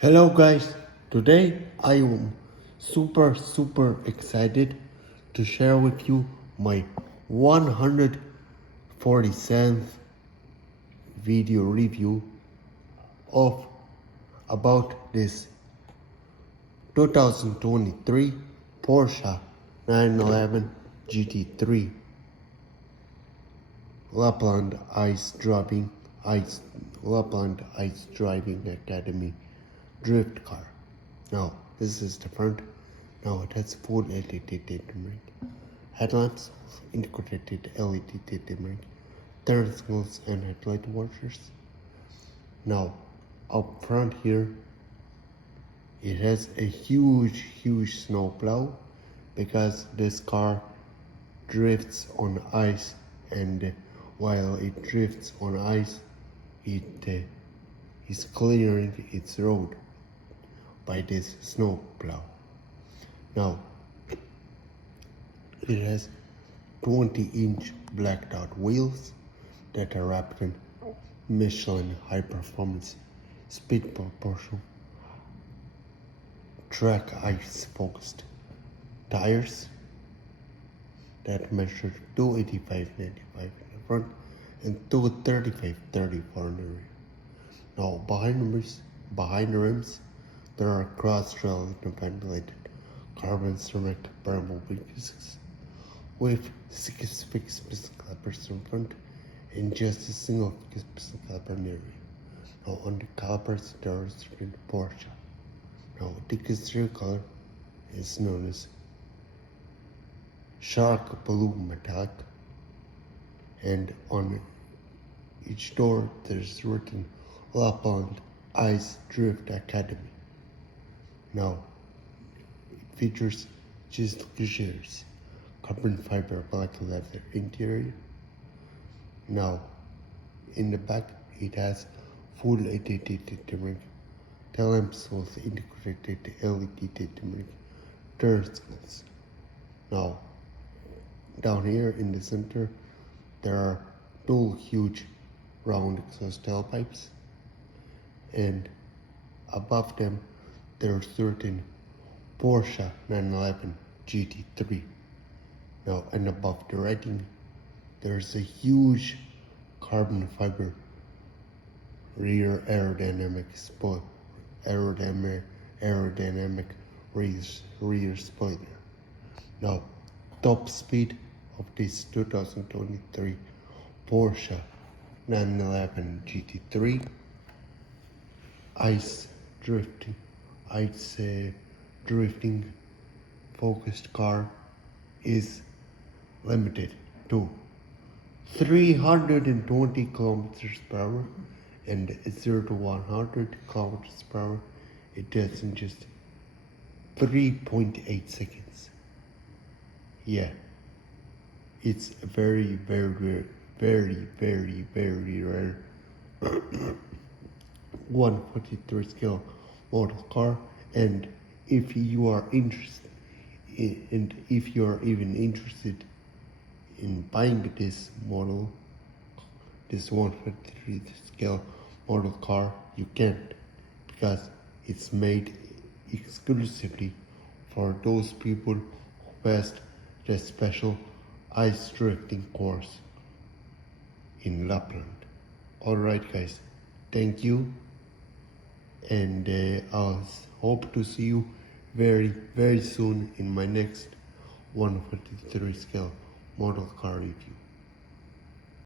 Hello guys, today I am super excited to share with you my 147th video review of about this 2023 Porsche 911 GT3 Lapland Ice Driving Academy drift car. Now this is the front. Now it has full LED dimming headlamps, integrated LED dimming, turn signals and headlight washers. Now up front here it has a huge snow plow because this car drifts on ice, and while it drifts on ice it is clearing its road by this snow plow. Now it has 20-inch blacked out wheels that are wrapped in Michelin high performance speed proportional track ice focused tires that measure 285/95 in the front and 235/34 in the rear. Now behind the rims there are cross-rail ventilated carbon ceramic berm discs with 6 fixed piston calipers in front and just a single fixed piston caliper in the rear. Now on the calipers there is written Porsche. Now the exterior color is known as shark blue metallic, and on each door there's written Lapland Ice Drift Academy. Now it features just luxurious carbon fiber black leather interior. Now in the back it has full LED dimming tail lamps with integrated LED dimming turn signals. Now down here in the center there are two huge round exhaust tailpipes, and above them there's certain Porsche 911 GT3. Now and above the writing there's a huge carbon fiber rear aerodynamic rear spoiler. Now top speed of this 2023 Porsche 911 GT3 ice drifting focused car is limited to 320 kilometers per hour, and 0 to 100 kilometers per hour it does in just 3.8 seconds. Yeah, it's a very rare 143 scale model car, and if you are interested if you are even interested in buying this 143 scale model car, you can't, because it's made exclusively for those people who passed the special ice drifting course in Lapland. Alright guys, thank you, and I'll hope to see you very soon in my next 143 scale model car review.